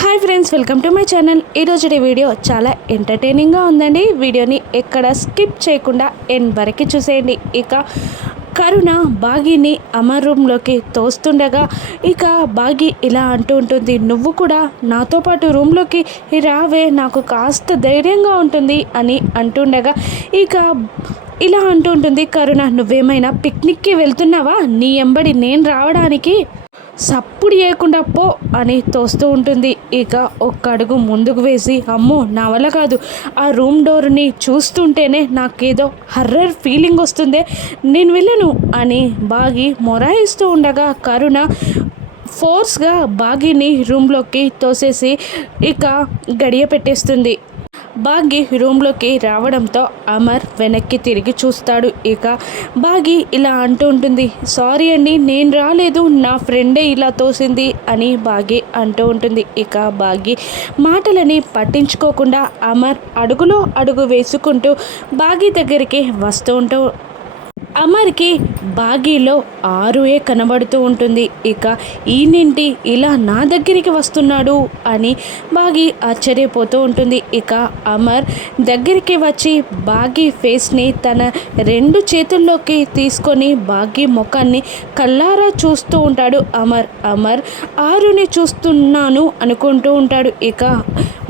Hi friends, welcome to my channel. ఈరోజు video చాలా ఎంటర్టైనింగ్గా ఉందండి. వీడియోని ఎక్కడ స్కిప్ చేయకుండా ఎండ్ వరకు చూసేయండి. ఇక కరుణ బాగీని అమర్ రూమ్లోకి తోస్తుండగా ఇక బాగీ ఇలా అంటూ ఉంటుంది, నువ్వు కూడా నాతో పాటు రూమ్లోకి రావే, నాకు కాస్త ధైర్యంగా ఉంటుంది అని అంటుండగా ఇక ఇలా అంటూ ఉంటుంది కరుణ, నువ్వేమైనా పిక్నిక్కి వెళ్తున్నావా? నీ ఎంబడి నేను రావడానికి సప్పుడు చేయకుండా పో అని తోస్తూ ఉంటుంది. ఇక ఒక్క అడుగు ముందుకు వేసి, అమ్మో నా వల్ల కాదు, ఆ రూమ్ డోర్ని చూస్తుంటేనే నాకేదో హర్రర్ ఫీలింగ్ వస్తుంది, నేను వెళ్ళను అని బాగి మొరాయిస్తూ ఉండగా కరుణ ఫోర్స్గా బాగీని రూమ్లోకి తోసేసి ఇక గడియ పెట్టేస్తుంది. బాగి రూమ్లోకి రావడంతో అమర్ వెనక్కి తిరిగి చూస్తాడు. ఇక బాగి ఇలా అంటూ ఉంటుంది, సారీ అండి, నేను రాలేదు, నా ఫ్రెండే ఇలా తోసింది అని బాగి అంటూ ఉంటుంది. ఇక బాగి మాటలని పట్టించుకోకుండా అమర్ అడుగులో అడుగు వేసుకుంటూ బాగి దగ్గరికి వస్తూ అమర్కి బాగీలో ఆరుయే కనబడుతూ ఉంటుంది. ఇక ఈయనేంటి ఇలా నా దగ్గరికి వస్తున్నాడు అని బాగి ఆశ్చర్యపోతూ ఉంటుంది. ఇక అమర్ దగ్గరికి వచ్చి బాగి ఫేస్ని తన రెండు చేతుల్లోకి తీసుకొని బాగి ముఖాన్ని కళ్ళారా చూస్తూ ఉంటాడు. అమర్ ఆరుని చూస్తున్నాను అనుకుంటూ ఉంటాడు. ఇక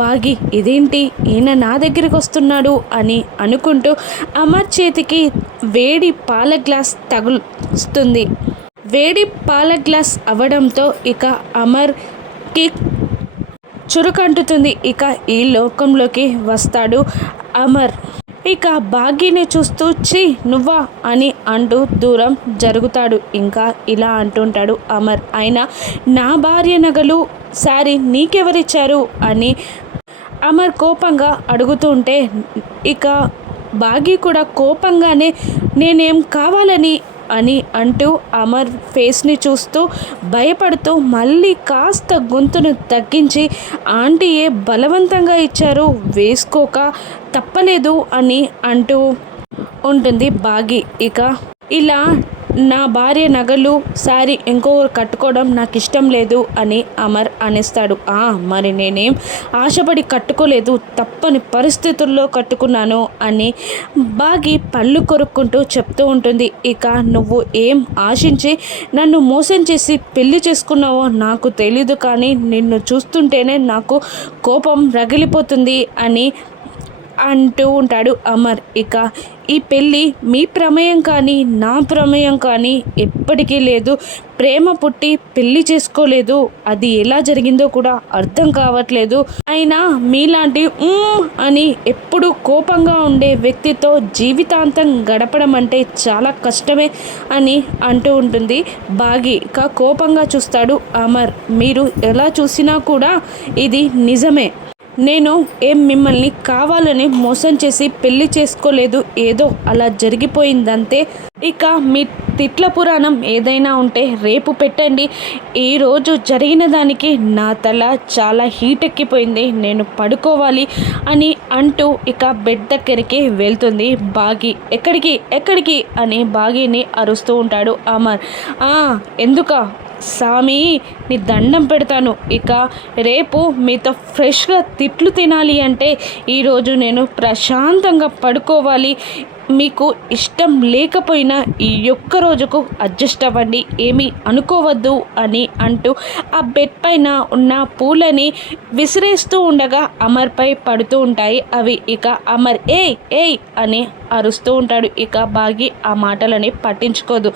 బాగి ఇదేంటి ఈయన నా దగ్గరికి వస్తున్నాడు అని అనుకుంటూ అమర్ చేతికి వేడి పాల గ్లాస్ తగులుస్తుంది. వేడి పాల గ్లాస్ అవ్వడంతో ఇక అమర్కి చురుకంటుతుంది. ఇక ఈ లోకంలోకి వస్తాడు అమర్. ఇక బాగీని చూస్తూ ఛీ నువ్వా అని అంటూ దూరం జరుగుతాడు. ఇంకా ఇలా అంటుంటాడు అమర్, అయినా నా భార్య నగలు సారీ నీకెవరిచ్చారు అని అమర్ కోపంగా అడుగుతుంటే ఇక బాగీ కూడా కోపంగానే నేనేం కావాలని అని అంటూ అమర్ ఫేస్ని చూస్తూ భయపడుతూ మళ్ళీ కాస్త గొంతును తగ్గించి, ఆంటీయే బలవంతంగా ఇచ్చారు, వేసుకోక తప్పలేదు అని అంటూ ఉంటుంది బాగీ. ఇక ఇలా నా భార్య నగలు సారీ ఇంకొకరు కట్టుకోవడం నాకు ఇష్టం లేదు అని అమర్ అనేస్తాడు. మరి నేనేం ఆశపడి కట్టుకోలేదు, తప్పని పరిస్థితుల్లో కట్టుకున్నాను అని బాగి పళ్ళు కొరుక్కుంటూ చెప్తూ ఉంటుంది. ఇక నువ్వు ఏం ఆశించి నన్ను మోసం చేసి పెళ్లి చేసుకున్నావో నాకు తెలీదు, కానీ నిన్ను చూస్తుంటేనే నాకు కోపం రగిలిపోతుంది అని అంటూ ఉంటాడు అమర్. ఇక ఈ పెళ్ళి మీ ప్రమేయం కానీ నా ప్రమేయం కానీ ఎప్పటికీ లేదు, ప్రేమ పుట్టి పెళ్లి చేసుకోలేదు, అది ఎలా జరిగిందో కూడా అర్థం కావట్లేదు, అయినా మీలాంటి అని ఎప్పుడు కోపంగా ఉండే వ్యక్తితో జీవితాంతం గడపడం అంటే చాలా కష్టమే అని అంటూ ఉంటుంది బాగి. ఇక కోపంగా చూస్తాడు అమర్, మీరు ఎలా చూసినా కూడా ఇది నిజమే, నేను ఏం మిమ్మల్ని కావాలని మోసం చేసి పెళ్లి చేసుకోలేదు, ఏదో అలా జరిగిపోయిందంతే. ఇక మీ తిట్ల పురాణం ఏదైనా ఉంటే రేపు పెట్టండి, ఈరోజు జరిగిన దానికి నా తల చాలా హీట్ ఎక్కిపోయింది, నేను పడుకోవాలి అని అంటూ ఇక బెడ్ దగ్గరికి వెళ్తుంది బాగి. ఎక్కడికి అని బాగిని అరుస్తూ ఉంటాడు అమర్. ఎందుక సామి నీ దండం పెడతాను, ఇక రేపు మీతో ఫ్రెష్గా తిట్లు తినాలి అంటే ఈరోజు నేను ప్రశాంతంగా పడుకోవాలి, మీకు ఇష్టం లేకపోయినా ఈ ఒక్క రోజుకు అడ్జస్ట్ అవ్వండి, ఏమీ అనుకోవద్దు అని అంటూ ఆ బెడ్ పైన ఉన్న పూలని విసిరేస్తూ ఉండగా అమర్పై పడుతూ ఉంటాయి అవి. ఇక అమర్ ఏయ్ అని అరుస్తూ ఉంటాడు. ఇక బాగి ఆ మాటలని పట్టించుకోదు.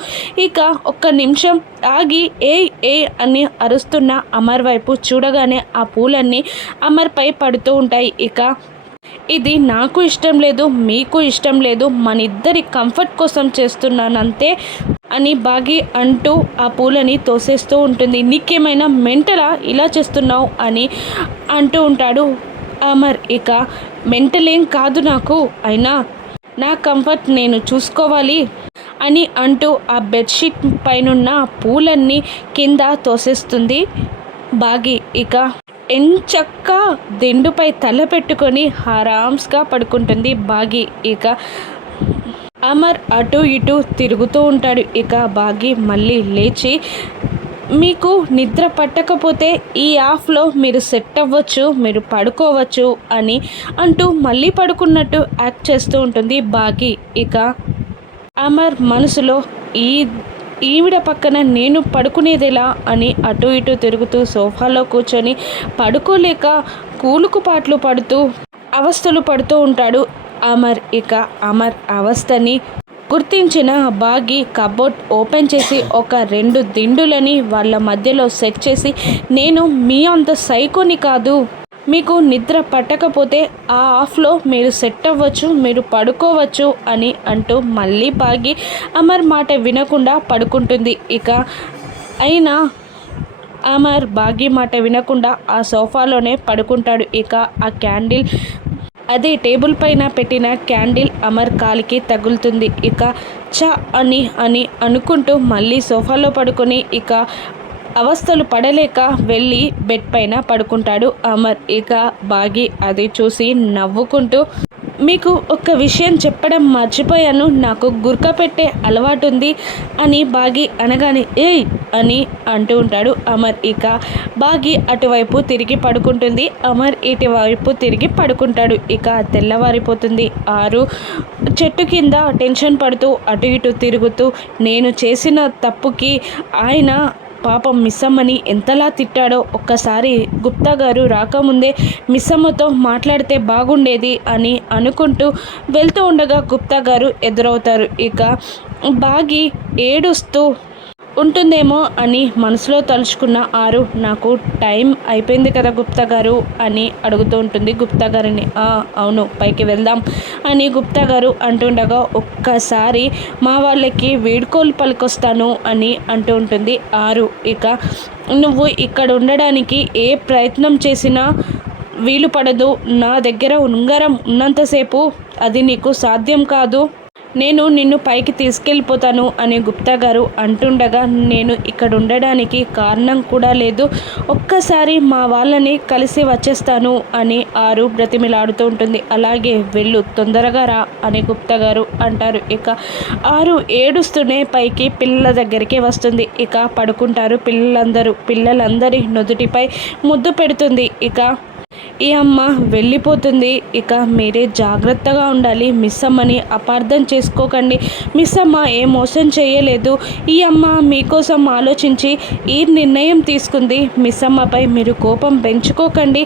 ఇక ఒక్క నిమిషం ఆగి ఏయ్ అని అరుస్తున్న అమర్ వైపు చూడగానే ఆ పూలన్నీ అమర్పై పడుతూ ఉంటాయి. ఇక ఇది నాకు ఇష్టం లేదు, మీకు ఇష్టం లేదు, మన ఇద్దరి కంఫర్ట్ కోసం చేస్తున్నానంతే అని బాగి అంటూ ఆ పూలని తోసేస్తూ ఉంటుంది. నీకేమైనా మెంటలా ఇలా చేస్తున్నావు అని అంటూ ఉంటాడు అమర్. ఇక మెంటల్ ఏం కాదు నాకు, అయినా నా కంఫర్ట్ నేను చూసుకోవాలి అని అంటూ ఆ బెడ్షీట్ పైనున్న పూలన్నీ కింద తోసేస్తుంది బాగి. ఇక ఎంచక్క దిండుపై తల పెట్టుకొని ఆరామ్స్గా పడుకుంటుంది బాగి. ఇక అమర్ అటు ఇటు తిరుగుతూ ఉంటాడు. ఇక బాగి మళ్ళీ లేచి మీకు నిద్ర పట్టకపోతే ఈ ఆఫ్లో మీరు సెట్ అవ్వచ్చు, మీరు పడుకోవచ్చు అని అంటూ మళ్ళీ పడుకున్నట్టు యాక్ట్ చేస్తూ ఉంటుంది బాగి. ఇక అమర్ మనసులో ఈ ఈవిడ పక్కన నేను పడుకునేదెలా అని అటు ఇటు తిరుగుతూ సోఫాలో కూర్చొని పడుకోలేక కూలుకుపాట్లు పడుతూ అవస్థలు పడుతూ ఉంటాడు అమర్. ఇక అమర్ అవస్థని గుర్తించిన బాగి కబోర్డ్ ఓపెన్ చేసి ఒక 2 దిండులని వాళ్ళ మధ్యలో సెట్ చేసి, నేను మీ అంత సైకోని కాదు, మీకు నిద్ర పట్టకపోతే ఆ ఆఫ్లో మీరు సెట్ అవ్వచ్చు, మీరు పడుకోవచ్చు అని అంటూ మళ్ళీ బాగి అమర్ మాట వినకుండా పడుకుంటుంది. ఇక అయినా అమర్ బాగి మాట వినకుండా ఆ సోఫాలోనే పడుకుంటాడు. ఇక ఆ క్యాండిల్, అదే టేబుల్ పైన పెట్టిన క్యాండిల్ అమర్ కాలికి తగులుతుంది. ఇక చ అని అని అనుకుంటూ మళ్ళీ సోఫాలో పడుకొని ఇక అవస్థలు పడలేక వెళ్ళి బెడ్ పైన పడుకుంటాడు అమర్. ఇక బాగి అది చూసి నవ్వుకుంటూ, మీకు ఒక విషయం చెప్పడం మర్చిపోయాను, నాకు గుర్క పెట్టే అలవాటు ఉంది అని బాగి అనగానే ఏయ్ అని అంటూ ఉంటాడు అమర్. ఇక బాగి అటువైపు తిరిగి పడుకుంటుంది, అమర్ ఇటువైపు తిరిగి పడుకుంటాడు. ఇక తెల్లవారిపోతుంది. ఆరు చెట్టు కింద టెన్షన్ పడుతూ అటు ఇటు తిరుగుతూ, నేను చేసిన తప్పుకి ఆయన పాపం మిస్సమ్మని ఎంతలా తిట్టాడో, ఒక్కసారి గుప్తా గారు రాకముందే మిస్సమ్మతో మాట్లాడితే బాగుండేది అని అనుకుంటూ వెళ్తూ ఉండగా గుప్తా గారు ఎదురవుతారు. ఇక బాగి ఏడుస్తూ ఉంటుందేమో అని మనసులో తలుచుకున్న ఆరు, నాకు టైం అయిపోయింది కదా గుప్తా గారు అని అడుగుతూ ఉంటుంది గుప్తా గారిని. అవును, పైకి వెళ్దాం అని గుప్తా గారు అంటుండగా, ఒక్కసారి మా వాళ్ళకి వీడ్కోలు పలికొస్తాను అని అంటూ ఉంటుంది ఆరు. ఇక నువ్వు ఇక్కడ ఉండడానికి ఏ ప్రయత్నం చేసినా వీలు పడదు, నా దగ్గర ఉంగరం ఉన్నంతసేపు అది నీకు సాధ్యం కాదు, నేను నిన్ను పైకి తీసుకెళ్ళిపోతాను అని గుప్తా గారు అంటుండగా, నేను ఇక్కడ ఉండడానికి కారణం కూడా లేదు, ఒక్కసారి మా వాళ్ళని కలిసి వచ్చేస్తాను అని ఆరు బ్రతిమిలాడుతూ ఉంటుంది. అలాగే వెళ్ళు, తొందరగా రా అని గుప్తా గారు అంటారు. ఇక ఆరు ఏడుస్తూనే పైకి పిల్లల దగ్గరికి వస్తుంది. ఇక పడుకుంటారు పిల్లలందరి నుదుటిపై ముద్దు పెడుతుంది. ఇక ఈ అమ్మ వెళ్ళిపోతుంది, ఇక మీరే జాగ్రత్తగా ఉండాలి, మిస్ అమ్మని అపార్థం చేసుకోకండి, మిస్ అమ్మ ఏ మోసం చేయలేదు, ఈ అమ్మ మీకోసం ఆలోచించి ఈ నిర్ణయం తీసుకుంది, మిస్ అమ్మపై మీరు కోపం పెంచుకోకండి,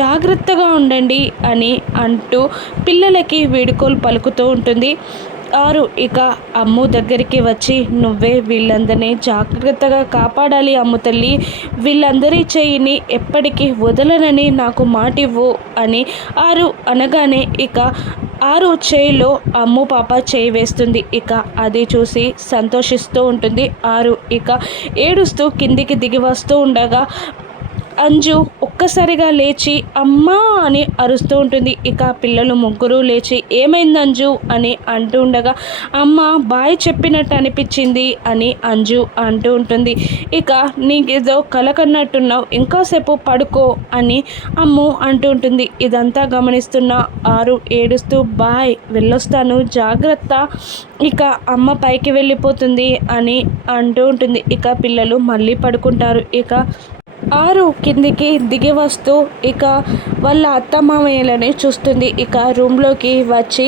జాగ్రత్తగా ఉండండి అని అంటూ పిల్లలకి వీడుకోలు పలుకుతూ ఉంటుంది ఆరు. ఇక అమ్ము దగ్గరికి వచ్చి, నువ్వే వీళ్ళందరినీ జాగ్రత్తగా కాపాడాలి అమ్ము తల్లి, వీళ్ళందరి చెయ్యిని ఎప్పటికీ వదలనని నాకు మాటివ్వు అని ఆరు అనగానే ఇక ఆరు చేయిలో అమ్ము పాప చేయి వేస్తుంది. ఇక అది చూసి సంతోషిస్తూ ఉంటుంది ఆరు. ఇక ఏడుస్తూ కిందికి దిగి వస్తూ ఉండగా అంజు ఒక్కసారిగా లేచి అమ్మా అని అరుస్తూ ఉంటుంది. ఇక పిల్లలు ముగ్గురు లేచి ఏమైంది అంజు అని అంటూ ఉండగా, అమ్మ బాయ్ చెప్పినట్టు అనిపించింది అని అంజు అంటూ ఉంటుంది. ఇక నీకేదో కల కన్నట్టున్నావు, ఇంకాసేపు పడుకో అని అమ్ము అంటూ ఉంటుంది. ఇదంతా గమనిస్తున్న ఆరు ఏడుస్తూ, బాయ్ వెళ్ళొస్తాను జాగ్రత్త, ఇక అమ్మ పైకి వెళ్ళిపోతుంది అని అంటూ ఉంటుంది. ఇక పిల్లలు మళ్ళీ పడుకుంటారు. ఇక ఆరు కిందికి దిగి వస్తూ ఇక వాళ్ళ అత్త మామయ్యలని చూస్తుంది. ఇక రూమ్లోకి వచ్చి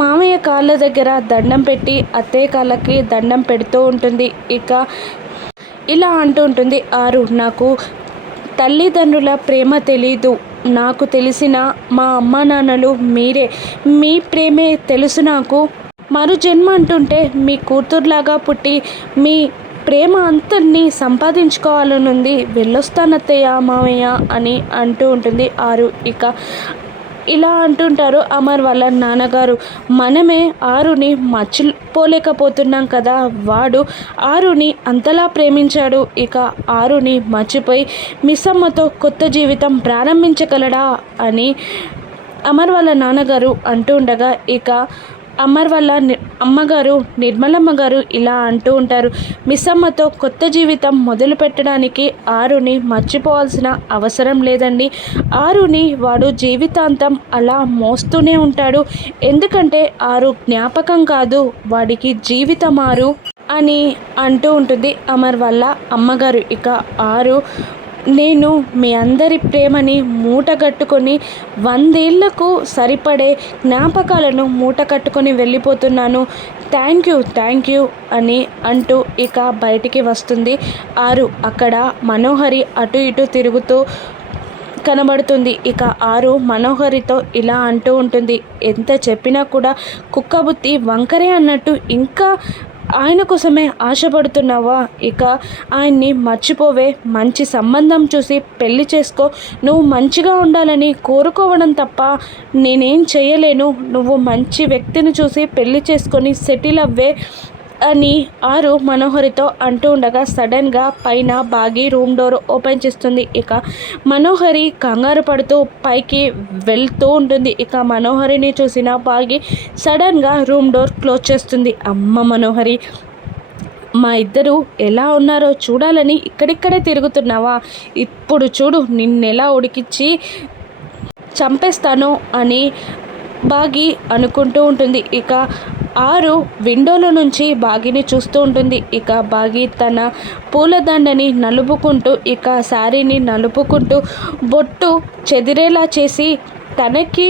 మామయ్య కాళ్ళ దగ్గర దండం పెట్టి అత్తయ్య కాళ్ళకి దండం పెడుతూ ఉంటుంది. ఇక ఇలా అంటూ ఉంటుంది ఆరు, నాకు తల్లిదండ్రుల ప్రేమ తెలీదు, నాకు తెలిసిన మా అమ్మ నాన్నలు మీరే, మీ ప్రేమే తెలుసు నాకు, మరు జన్మ అంటుంటే మీ కూతుర్లాగా పుట్టి మీ ప్రేమ అంతని సంపాదించుకోవాలనుంది, వెళ్ళొస్తానత్తయ్య మామయ్య అని అంటూ ఉంటుంది ఆరు. ఇక ఇలా అంటుంటారు అమర్ వాళ్ళ నాన్నగారు, మనమే ఆరుని మర్చిపోలేకపోతున్నాం కదా, వాడు ఆరుని అంతలా ప్రేమించాడు, ఇక ఆరుని మర్చిపోయి మిస్సమ్మతో కొత్త జీవితం ప్రారంభించగలడా అని అమర్ వాళ్ళ నాన్నగారు అంటూ ఉండగా, ఇక అమర్ వాళ్ళ అమ్మగారు నిర్మలమ్మ గారు ఇలా అంటూ ఉంటారు, మిస్సమ్మతో కొత్త జీవితం మొదలు పెట్టడానికి ఆరుని మర్చిపోవాల్సిన అవసరం లేదండి, ఆరుని వాడు జీవితాంతం అలా మోస్తూనే ఉంటాడు, ఎందుకంటే ఆరు జ్ఞాపకం కాదు, వాడికి జీవితం ఆరు అని అంటూ ఉంటుంది అమర్ వాళ్ళ అమ్మగారు. ఇక ఆరు, నేను మీ అందరి ప్రేమని మూటగట్టుకొని 100 ఏళ్లకు సరిపడే జ్ఞాపకాలను మూట కట్టుకొని వెళ్ళిపోతున్నాను. థ్యాంక్ యూ అని అంటూ ఇక బయటికి వస్తుంది ఆరు. అక్కడ మనోహరి అటు ఇటు తిరుగుతూ కనబడుతుంది. ఇక ఆరు మనోహరితో ఇలా అంటూ ఉంటుంది, ఎంత చెప్పినా కూడా కుక్కబుత్తి వంకరే అన్నట్టు ఇంకా ఆయన కోసమే ఆశపడుతున్నావా? ఇక ఆయన్ని మర్చిపోవే, మంచి సంబంధం చూసి పెళ్లి చేసుకో. నువ్వు మంచిగా ఉండాలని కోరుకోవడం తప్ప నేనేం చేయలేను. నువ్వు మంచి వ్యక్తిని చూసి పెళ్లి చేసుకొని సెటిల్ అవ్వే అని ఆరు మనోహరితో అంటూ ఉండగా సడన్గా పైన బాగి రూమ్ డోర్ ఓపెన్ చేస్తుంది. ఇక మనోహరి కంగారు పడుతూ పైకి వెళ్తూ ఉంటుంది. ఇక మనోహరిని చూసిన బాగి సడన్గా రూమ్ డోర్ క్లోజ్ చేస్తుంది. అమ్మ మనోహరి, మా ఇద్దరు ఎలా ఉన్నారో చూడాలని ఇక్కడిక్కడే తిరుగుతున్నావా? ఇప్పుడు చూడు నిన్నెలా ఉడికిచ్చి చంపేస్తాను అని బాగి అనుకుంటూ ఉంటుంది. ఇక ఆరు విండోలో నుంచి బాగిని చూస్తూ ఉంటుంది. ఇక బాగి తన పూలదండని నలుపుకుంటూ, ఇక శారీని నలుపుకుంటూ బొట్టు చెదిరేలా చేసి తనకి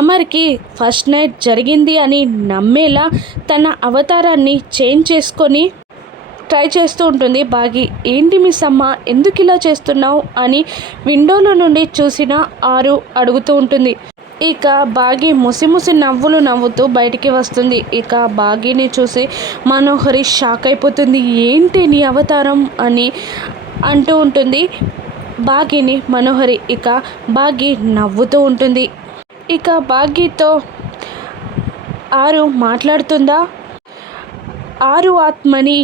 అమర్కి ఫస్ట్ నైట్ జరిగింది అని నమ్మేలా తన అవతారాన్ని చేంజ్ చేసుకొని ట్రై చేస్తూ ఉంటుంది బాగి. ఏంటి మిస్ అమ్మ, ఎందుకు ఇలా చేస్తున్నావు అని విండోలో నుండి చూసిన ఆరు అడుగుతూ ఉంటుంది. ఇక బాగి ముసిముసి నవ్వులు నవ్వుతూ బయటికి వస్తుంది. ఇక బాగిని చూసి మనోహరి షాక్ అయిపోతుంది. ఏంటి నీ అవతారం అని అంటూ ఉంటుంది బాగిని మనోహరి. ఇక బాగి నవ్వుతూ ఉంటుంది. ఇక బాగితో ఆరు మాట్లాడుతుందా, ఆరు ఆత్మని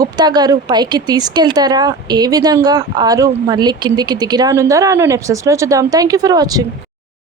గుప్తా గారు పైకి తీసుకెళ్తారా, ఏ విధంగా ఆరు మళ్ళీ కిందికి దిగిరానుందా రాను ఎపిసోడ్స్లో చూద్దాం. Thank you for watching.